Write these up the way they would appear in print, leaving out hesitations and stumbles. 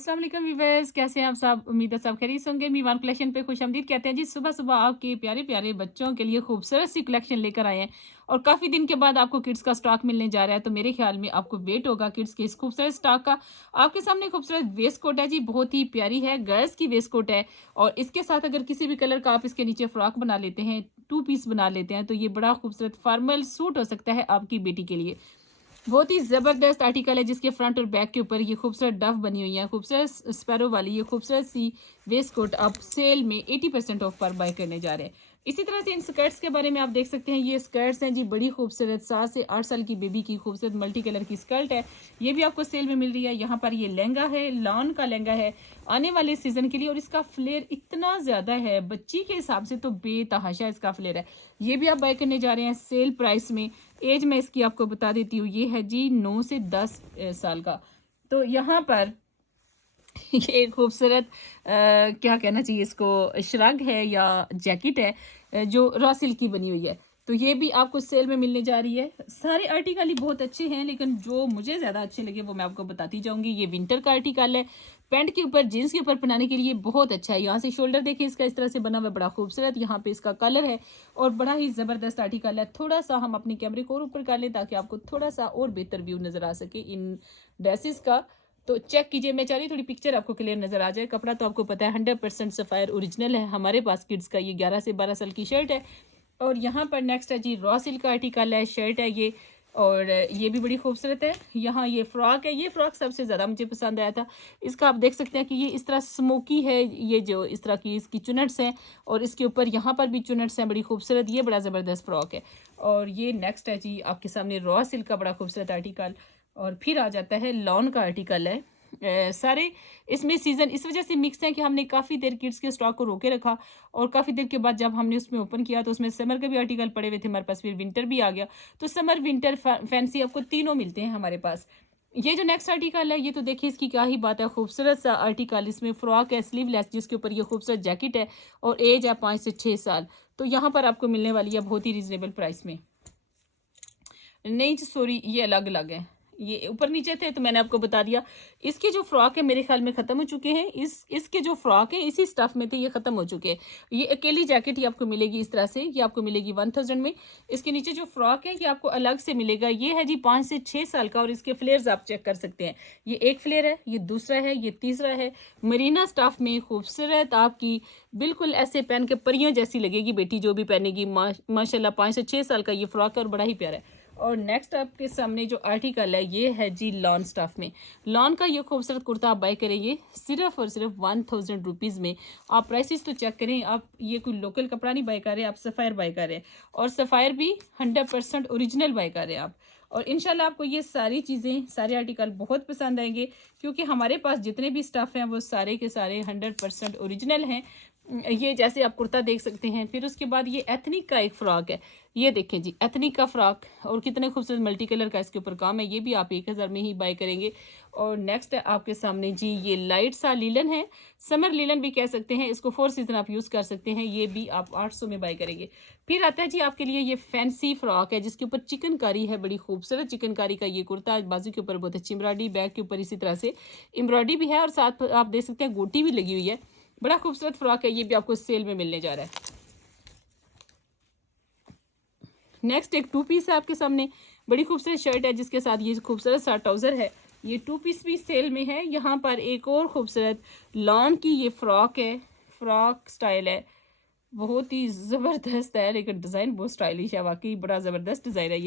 अस्सलाम वालेकुम व्यूअर्स, कैसे हैं आप सब। उम्मीद है सब खैरियत होंगे। मीवान कलेक्शन पे खुशामदीद कहते हैं जी। सुबह सुबह आपके प्यारे प्यारे बच्चों के लिए खूबसूरत सी कलेक्शन लेकर आए हैं और काफ़ी दिन के बाद आपको किड्स का स्टॉक मिलने जा रहा है। तो मेरे ख्याल में आपको वेट होगा किड्स के इस खूबसूरत स्टॉक का। आपके सामने खूबसूरत वेस्ट कोट है जी, बहुत ही प्यारी है, गर्ल्स की वेस्ट कोट है। और इसके साथ अगर किसी भी कलर का आप इसके नीचे फ्रॉक बना लेते हैं, टू पीस बना लेते हैं, तो ये बड़ा खूबसूरत फॉर्मल सूट हो सकता है आपकी बेटी के लिए। बहुत ही ज़बरदस्त आर्टिकल है जिसके फ्रंट और बैक के ऊपर ये खूबसूरत डफ बनी हुई है, खूबसूरत स्पैरो वाली ये खूबसूरत सी वेस्ट कोट आप सेल में 80% ऑफ पर बाय करने जा रहे हैं। इसी तरह से इन स्कर्ट्स के बारे में आप देख सकते हैं, ये स्कर्ट्स हैं जी, बड़ी खूबसूरत 7 से 8 साल की बेबी की खूबसूरत मल्टी कलर की स्कर्ट है। ये भी आपको सेल में मिल रही है। यहाँ पर ये लहंगा है, लॉन का लहंगा है आने वाले सीजन के लिए, और इसका फ्लेयर इतना ज़्यादा है, बच्ची के हिसाब से तो बेतहाशा इसका फ्लेयर है। ये भी आप बाय करने जा रहे हैं सेल प्राइस में। एज मैं इसकी आपको बता देती हूँ, ये है जी 9 से 10 साल का। तो यहाँ पर ये खूबसूरत क्या कहना चाहिए इसको, श्रग है या जैकेट है, जो रॉ सिल्क की बनी हुई है। तो ये भी आपको सेल में मिलने जा रही है। सारे आर्टिकल ही बहुत अच्छे हैं, लेकिन जो मुझे ज़्यादा अच्छे लगे वो मैं आपको बताती जाऊंगी। ये विंटर का आर्टिकल है, पैंट के ऊपर जीन्स के ऊपर पहनाने के लिए बहुत अच्छा है। यहाँ से शोल्डर देखिए इसका इस तरह से बना हुआ है, बड़ा खूबसूरत। यहाँ पे इसका कलर है और बड़ा ही ज़बरदस्त आर्टिकल है। थोड़ा सा हम अपने कैमरे को और ऊपर कर लें ताकि आपको थोड़ा सा और बेहतर व्यू नज़र आ सके इन ड्रेसेस का। तो चेक कीजिए, मैं चाह रही थोड़ी पिक्चर आपको क्लियर नजर आ जाए। कपड़ा तो आपको पता है 100% सफ़ायर ओरिजिनल है हमारे पास। किड्स का ये 11 से 12 साल की शर्ट है। और यहाँ पर नेक्स्ट है जी रॉ सिल्क का आर्टिकल है, शर्ट है ये, और ये भी बड़ी खूबसूरत है। यहाँ ये फ्रॉक है, ये फ्रॉक सबसे ज़्यादा मुझे पसंद आया था। इसका आप देख सकते हैं कि ये इस तरह स्मोकी है, ये जो इस तरह की इसकी चुनट्स हैं और इसके ऊपर यहाँ पर भी चुनट्स हैं, बड़ी खूबसूरत। ये बड़ा ज़बरदस्त फ्रॉक है। और ये नेक्स्ट है जी आपके सामने रॉ सिल्क का बड़ा खूबसूरत आर्टिकल। और फिर आ जाता है लॉन का आर्टिकल है। सारे इसमें सीज़न इस वजह से मिक्स हैं कि हमने काफ़ी देर किड्स के स्टॉक को रोके रखा और काफ़ी देर के बाद जब हमने उसमें ओपन किया तो उसमें समर के भी आर्टिकल पड़े हुए थे हमारे पास, फिर विंटर भी आ गया। तो समर विंटर फैंसी आपको तीनों मिलते हैं हमारे पास। ये जो नेक्स्ट आर्टिकल है, ये तो देखिए इसकी क्या ही बात है, खूबसूरत सा आर्टिकल। इसमें फ्रॉक है स्लीवलेस, जिसके ऊपर ये खूबसूरत जैकेट है और एज है 5 से 6 साल। तो यहाँ पर आपको मिलने वाली है बहुत ही रिजनेबल प्राइस में। नहीं जी सॉरी, ये अलग अलग है, ये ऊपर नीचे थे तो मैंने आपको बता दिया। इसके जो फ्रॉक है मेरे ख्याल में ख़त्म हो चुके हैं। इसके जो फ्रॉक है इसी स्टफ में थे, ये ख़त्म हो चुके हैं। ये अकेली जैकेट ही आपको मिलेगी इस तरह से, ये आपको मिलेगी 1000 में। इसके नीचे जो फ्रॉक है ये आपको अलग से मिलेगा। ये है जी 5 से 6 साल का और इसके फ्लेयर्स आप चेक कर सकते हैं। ये एक फ्लेयर है, ये दूसरा है, ये तीसरा है। मरीना स्टफ में खूबसूरत आपकी बिल्कुल ऐसे पहन के परियों जैसी लगेगी बेटी जो भी पहनेगी। माशाल्लाह 5 से 6 साल का ये फ्रॉक है और बड़ा ही प्यारा है। और नेक्स्ट आपके सामने जो आर्टिकल है ये है जी लॉन स्टफ में। लॉन का ये खूबसूरत कुर्ता आप बाय करेंगे सिर्फ और सिर्फ 1000 रुपीज़ में। आप प्राइसेस तो चेक करें, आप ये कोई लोकल कपड़ा नहीं बाय कर रहे, आप सफ़ायर बाय कर रहे हैं और सफ़ायर भी 100% ओरिजिनल बाय कर रहे हैं आप। और इंशाल्लाह आपको ये सारी चीज़ें, सारे आर्टिकल बहुत पसंद आएंगे, क्योंकि हमारे पास जितने भी स्टफ़ हैं वो सारे के सारे 100% ओरिजिनल हैं। ये जैसे आप कुर्ता देख सकते हैं। फिर उसके बाद ये एथनिक का एक फ्रॉक है, ये देखें जी एथनिक का फ्रॉक, और कितने खूबसूरत मल्टी कलर का इसके ऊपर काम है। ये भी आप 1000 में ही बाय करेंगे। और नेक्स्ट है आपके सामने जी ये लाइट सा लीलन है, समर लीलन भी कह सकते हैं इसको, 4 सीजन आप यूज़ कर सकते हैं। ये भी आप 800 में बाय करेंगे। फिर आता है जी आपके लिए ये फैंसी फ्रॉक है जिसके ऊपर चिकनकारी है, बड़ी खूबसूरत चिकनकारी का ये कुर्ता। बाजू के ऊपर बहुत अच्छी एम्ब्रॉयडरी, बैक के ऊपर इसी तरह से एम्ब्रॉयडरी भी है और साथ आप देख सकते हैं गोटी भी लगी हुई है। बड़ा खूबसूरत फ्रॉक है, ये भी आपको सेल में मिलने जा रहा है। नेक्स्ट एक टू पीस है आपके सामने, बड़ी खूबसूरत शर्ट है जिसके साथ ये खूबसूरत सा ट्राउज़र है। ये टू पीस भी सेल में है। यहाँ पर एक और खूबसूरत लॉन की ये फ्रॉक है, फ्रॉक स्टाइल है, बहुत ही ज़बरदस्त है, लेकिन डिज़ाइन बहुत स्टाइलिश है, वाकई बड़ा ज़बरदस्त डिज़ाइन है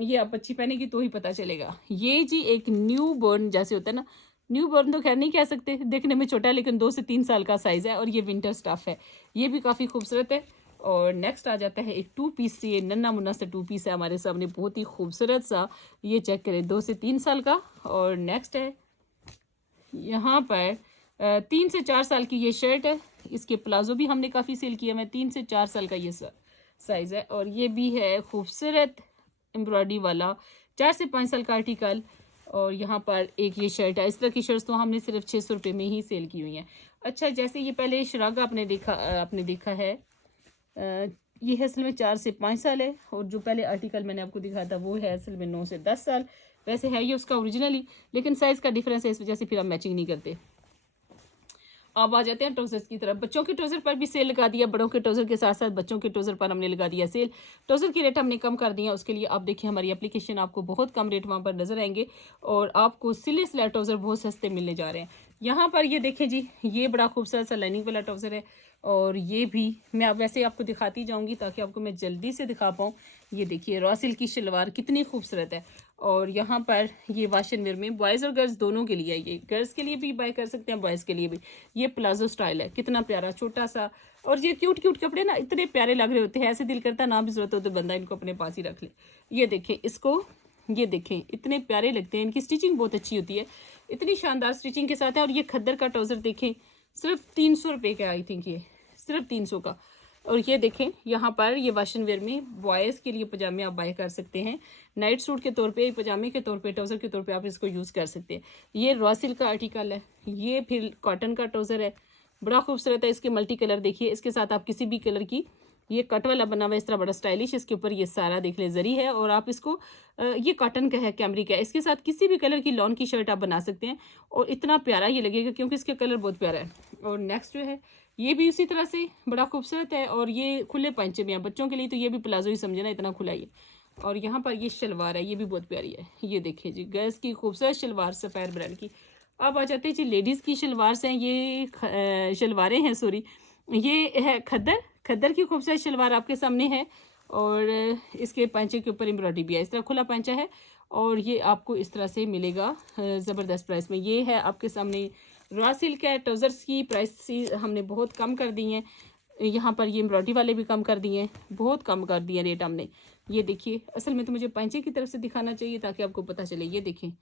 ये आप अच्छी पहनेगी तो ही पता चलेगा। ये जी एक न्यू बॉर्न जैसे होता है ना, न्यू बॉर्न तो खैर नहीं कह सकते, देखने में छोटा है, लेकिन 2 से 3 साल का साइज़ है और ये विंटर स्टफ है। ये भी काफ़ी खूबसूरत है। और नेक्स्ट आ जाता है एक टू पीस, ये नन्ना मुन्ना सा टू पीस है हमारे सामने, बहुत ही खूबसूरत सा। ये चेक करें, 2 से 3 साल का। और नेक्स्ट है यहाँ पर 3 से 4 साल की ये शर्ट है। इसके प्लाजो भी हमने काफ़ी सेल किया है। 3 से 4 साल का ये साइज़ है और ये भी है खूबसूरत एम्ब्रॉयडरी वाला 4 से 5 साल का आर्टिकल। और यहाँ पर एक ये शर्ट है, इस तरह की शर्ट्स तो हमने सिर्फ 600 रुपये में ही सेल की हुई हैं। अच्छा, जैसे ये पहले श्रग आपने देखा है, ये है असल में 4 से 5 साल है और जो पहले आर्टिकल मैंने आपको दिखाया था वो है असल में 9 से 10 साल। वैसे है ये उसका ओरिजिनली, लेकिन साइज़ का डिफरेंस है, इस वजह से फिर हम मैचिंग नहीं करते। अब आ जाते हैं ट्राउज़र्स की तरफ। बच्चों के ट्राउज़र पर भी सेल लगा दिया, बड़ों के ट्राउज़र के साथ-साथ बच्चों के ट्राउज़र पर हमने लगा दिया सेल। ट्राउज़र की रेट हमने कम कर दिए हैं, उसके लिए आप देखिए हमारी एप्लीकेशन, आपको बहुत कम रेट वहाँ पर नज़र आएँगे और आपको सिले सिलाए ट्राउज़र बहुत सस्ते मिलने जा रहे हैं। यहाँ पर ये देखें जी, ये बड़ा खूबसूरत सा लाइनिंग वाला ट्राउज़र है और ये भी मैं अब वैसे आपको दिखाती जाऊँगी ताकि आपको मैं जल्दी से दिखा पाऊँ। ये देखिए रॉ सिल्क की शलवार कितनी खूबसूरत है और यहाँ पर ये वाश एंड वेयर में बॉयज़ और गर्ल्स दोनों के लिए है। ये गर्ल्स के लिए भी बाय कर सकते हैं, बॉयज़ के लिए भी। ये प्लाजो स्टाइल है, कितना प्यारा छोटा सा, और ये क्यूट क्यूट कपड़े ना इतने प्यारे लग रहे होते हैं, ऐसे दिल करता ना भी ज़रूरत हो तो बंदा इनको अपने पास ही रख ले। ये देखें इसको, ये देखें इतने प्यारे लगते हैं, इनकी स्टिचिंग बहुत अच्छी होती है, इतनी शानदार स्टिचिंग के साथ है। और ये खद्दर का ट्राउज़र देखें, सिर्फ 300 रुपये का, आई थिंक ये सिर्फ 300 का। और ये देखें यहाँ पर ये वाश एंड वेयर में बॉयज़ के लिए पजामे आप बाय कर सकते हैं, नाइट सूट के तौर पे, पजामे के तौर पे, ट्राउज़र के तौर पे आप इसको यूज़ कर सकते हैं। ये रॉ सिल्क का आर्टिकल है, ये फिर कॉटन का ट्राउज़र है, बड़ा खूबसूरत है। इसके मल्टी कलर देखिए, इसके साथ आप किसी भी कलर की, ये कट वाला बना हुआ है इस तरह, बड़ा स्टाइलिश। इसके ऊपर ये सारा देख ले जरी है और आप इसको ये कॉटन का है, कैमरिक है। इसके साथ किसी भी कलर की लॉन की शर्ट आप बना सकते हैं और इतना प्यारा ये लगेगा क्योंकि इसके कलर बहुत प्यारा है। और नेक्स्ट जो है ये भी उसी तरह से बड़ा खूबसूरत है और ये खुले पंचे में है बच्चों के लिए, तो ये भी प्लाजो ही समझे ना, इतना खुला ये। और यहाँ पर ये शलवार है, ये भी बहुत प्यारी है। ये देखिए जी, गर्ल्स की खूबसूरत शलवार सफ़ेद ब्रांड की। अब आ जाते हैं जी लेडीज़ की शलवार हैं, ये शलवारें हैं, सॉरी, ये है खद्दर, खद्दर की खूबसूरत शलवार आपके सामने है और इसके पैंचे के ऊपर एम्ब्रॉयडरी भी है, इस तरह खुला पैंचा है और ये आपको इस तरह से मिलेगा ज़बरदस्त प्राइस में। ये है आपके सामने रॉ सिल्क है। ट्राउज़र्स की प्राइस हमने बहुत कम कर दी हैं, यहाँ पर ये एम्ब्रॉयडरी वाले भी कम कर दिए हैं, बहुत कम कर दिए रेट हमने। ये देखिए, असल में तो मुझे पैंचे की तरफ से दिखाना चाहिए ताकि आपको पता चले। ये देखें,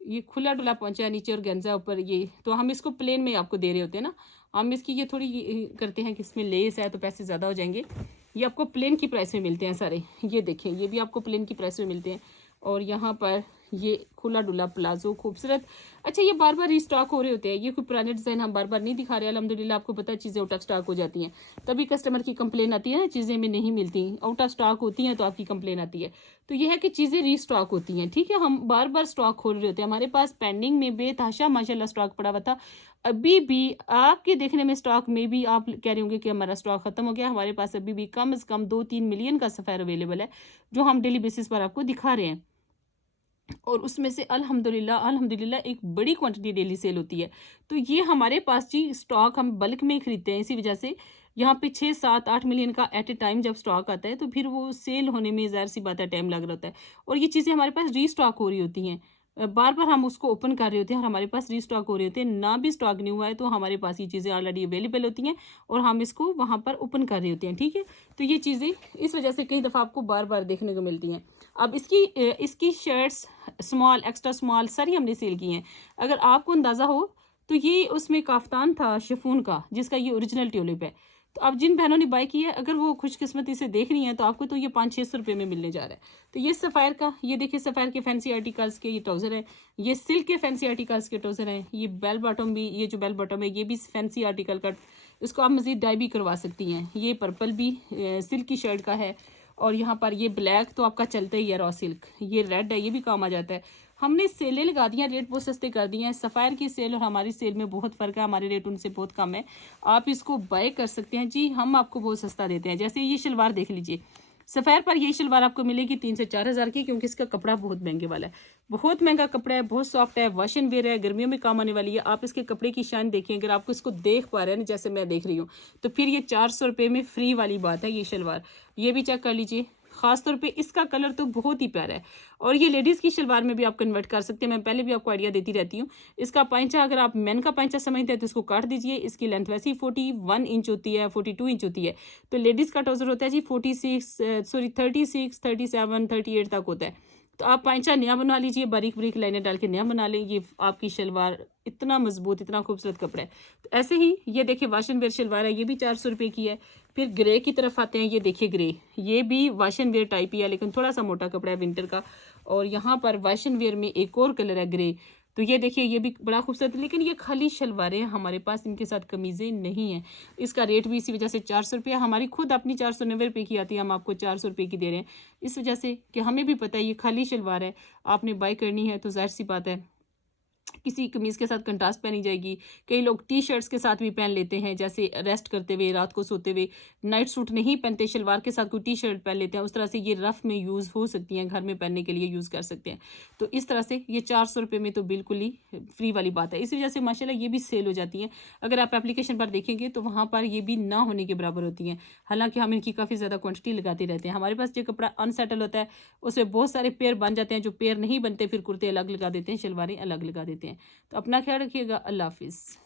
ये खुला डुला पहुंचा है नीचे और गेंजा ऊपर, ये तो हम इसको प्लेन में आपको दे रहे होते हैं ना, हम इसकी ये थोड़ी करते हैं कि इसमें लेस है तो पैसे ज़्यादा हो जाएंगे। ये आपको प्लेन की प्राइस में मिलते हैं सारे। ये देखें, ये भी आपको प्लेन की प्राइस में मिलते हैं। और यहाँ पर ये खुला डुला प्लाजो खूबसूरत। अच्छा, ये बार बार रीस्टॉक हो रहे होते हैं, ये कोई पुराने डिज़ाइन हम बार बार नहीं दिखा रहे। अल्हम्दुलिल्लाह आपको पता है चीज़ें आउट ऑफ स्टॉक हो जाती हैं, तभी कस्टमर की कंप्लेन आती है ना, चीज़ें में नहीं मिलती, आउट ऑफ स्टॉक होती हैं तो आपकी कंप्लेन आती है। तो ये है कि चीज़ें रीस्टॉक होती हैं, ठीक है, हम बार बार स्टॉक खोल रहे होते हैं। हमारे पास पेंडिंग में बेतहाशा माशाल्लाह स्टॉक पड़ा हुआ था, अभी भी आपके देखने में स्टॉक में भी आप कह रहे होंगे कि हमारा स्टॉक ख़त्म हो गया। हमारे पास अभी भी कम से कम 2-3 मिलियन का सफ़ायर अवेलेबल है जो हम डेली बेसिस पर आपको दिखा रहे हैं और उसमें से अल्हम्दुलिल्लाह अल्हम्दुलिल्लाह एक बड़ी क्वांटिटी डेली सेल होती है। तो ये हमारे पास जी स्टॉक हम बल्क में ही खरीदते हैं, इसी वजह से यहाँ पे 6-7-8 मिलियन का एट ए टाइम जब स्टॉक आता है तो फिर वो सेल होने में ज़ाहिर सी बात है टाइम लग रहा होता है और ये चीज़ें हमारे पास रीस्टॉक हो रही होती हैं। बार बार हम उसको ओपन कर रहे होते हैं और हमारे पास रीस्टॉक हो रहे होते हैं। ना भी स्टॉक नहीं हुआ है तो हमारे पास ये चीज़ें ऑलरेडी अवेलेबल होती हैं और हम इसको वहाँ पर ओपन कर रहे होते हैं, ठीक है। तो ये चीज़ें इस वजह से कई दफ़ा आपको बार बार देखने को मिलती हैं। अब इसकी शर्ट्स स्मॉल, एक्स्ट्रा स्मॉल सारी हमने सेल की हैं। अगर आपको अंदाज़ा हो तो ये उसमें काफ्तान था शिफॉन का, जिसका ये ओरिजिनल ट्यूलिप है। तो अब जिन बहनों ने बाय की है, अगर वो खुशकिस्मती से देख रही हैं तो आपको तो ये 500-600 रुपये में मिलने जा रहा है। तो ये सफ़ायर का, ये देखिए सफ़ायर के फैंसी आर्टिकल्स के ये ट्राउज़र है, ये सिल्क के फैंसी आर्टिकल्स के ट्राउज़र हैं, ये बेल बॉटम भी, ये जो बेल बॉटम है ये भी फैंसी आर्टिकल का, इसको आप मज़ीद डाई भी करवा सकती हैं। ये पर्पल भी सिल्क की शर्ट का है और यहाँ पर ये ब्लैक तो आपका चलता ही है रॉ सिल्क, ये रेड है, ये भी काम आ जाता है। हमने सेलें लगा दी हैं, रेट बहुत सस्ते कर दिए हैं। सफ़ायर की सेल और हमारी सेल में बहुत फ़र्क है, हमारे रेट उनसे बहुत कम है, आप इसको बाय कर सकते हैं जी, हम आपको बहुत सस्ता देते हैं। जैसे ये शलवार देख लीजिए, सफ़ायर पर यही शलवार आपको मिलेगी 3 से 4 हज़ार की, क्योंकि इसका कपड़ा बहुत महंगे वाला है, बहुत महंगा कपड़ा है, बहुत सॉफ्ट है, वॉश एंड वेयर है, गर्मियों में काम आने वाली है। आप इसके कपड़े की शान देखिए, अगर आपको इसको देख पा रहे हैं ना जैसे मैं देख रही हूँ, तो फिर ये 400 रुपये में फ्री वाली बात है। ये शलवार ये भी चेक कर लीजिए, ख़ास तौर पे इसका कलर तो बहुत ही प्यारा है और ये लेडीज़ की शलवार में भी आप कन्वर्ट कर सकते हैं। मैं पहले भी आपको आइडिया देती रहती हूँ। इसका पैंचा अगर आप मैन का पैंचा समझते हैं तो इसको काट दीजिए। इसकी लेंथ वैसे ही 41 इंच होती है, 42 इंच होती है। तो लेडीज़ का ट्राउज़र होता है जी 36, 37, 38 तक होता है। तो आप पैंचा नया बना लीजिए, बारीक बारीक लाइनें डाल के नया बना लें, ये आपकी शलवार इतना मजबूत, इतना खूबसूरत कपड़ा है। तो ऐसे ही ये देखिए वाश एंड वेयर शलवार है, ये भी 400 रुपये की है। फिर ग्रे की तरफ आते हैं, ये देखिए ग्रे, ये भी वाश एंड वेयर टाइप ही है लेकिन थोड़ा सा मोटा कपड़ा है विंटर का। और यहाँ पर वाश एंड वेयर में एक और कलर है ग्रे, तो ये देखिए ये भी बड़ा खूबसूरत है, लेकिन ये खाली शलवारें हैं हमारे पास, इनके साथ कमीज़ें नहीं हैं। इसका रेट भी इसी वजह से 400 रुपये, हमारी खुद अपनी 490 रुपये की आती है, हम आपको 400 रुपये की दे रहे हैं, इस वजह से कि हमें भी पता है ये खाली शलवार है, आपने बाय करनी है तो जाहिर सी बात है किसी कमीज़ के साथ कंट्रास्ट पहनी जाएगी। कई लोग टी-शर्ट्स के साथ भी पहन लेते हैं, जैसे रेस्ट करते हुए, रात को सोते हुए। नाइट सूट नहीं पहनते, शलवार के साथ कोई टी-शर्ट पहन लेते हैं। उस तरह से ये रफ़ में यूज़ हो सकती हैं, घर में पहनने के लिए यूज़ कर सकते हैं। तो इस तरह से ये ₹400 में तो बिल्कुल ही फ्री वाली बात है। इसी वजह से माशाल्लाह ये भी सेल हो जाती हैं। अगर आप एप्लीकेशन पर देखेंगे तो वहाँ पर ये भी ना होने के बराबर होती हैं। हालाँकि हम इनकी काफ़ी ज़्यादा क्वांटिटी लगाते रहते हैं। हमारे पास जो कपड़ा अनसेटल होता है, उसमें बहुत सारे पेयर बन जाते हैं, जो पेयर नहीं बनते फिर कुर्ते अलग लगा देते हैं, शलवारें अलग लगा देते हैं। तो अपना ख्याल रखिएगा। अल्लाह हाफ़िज़।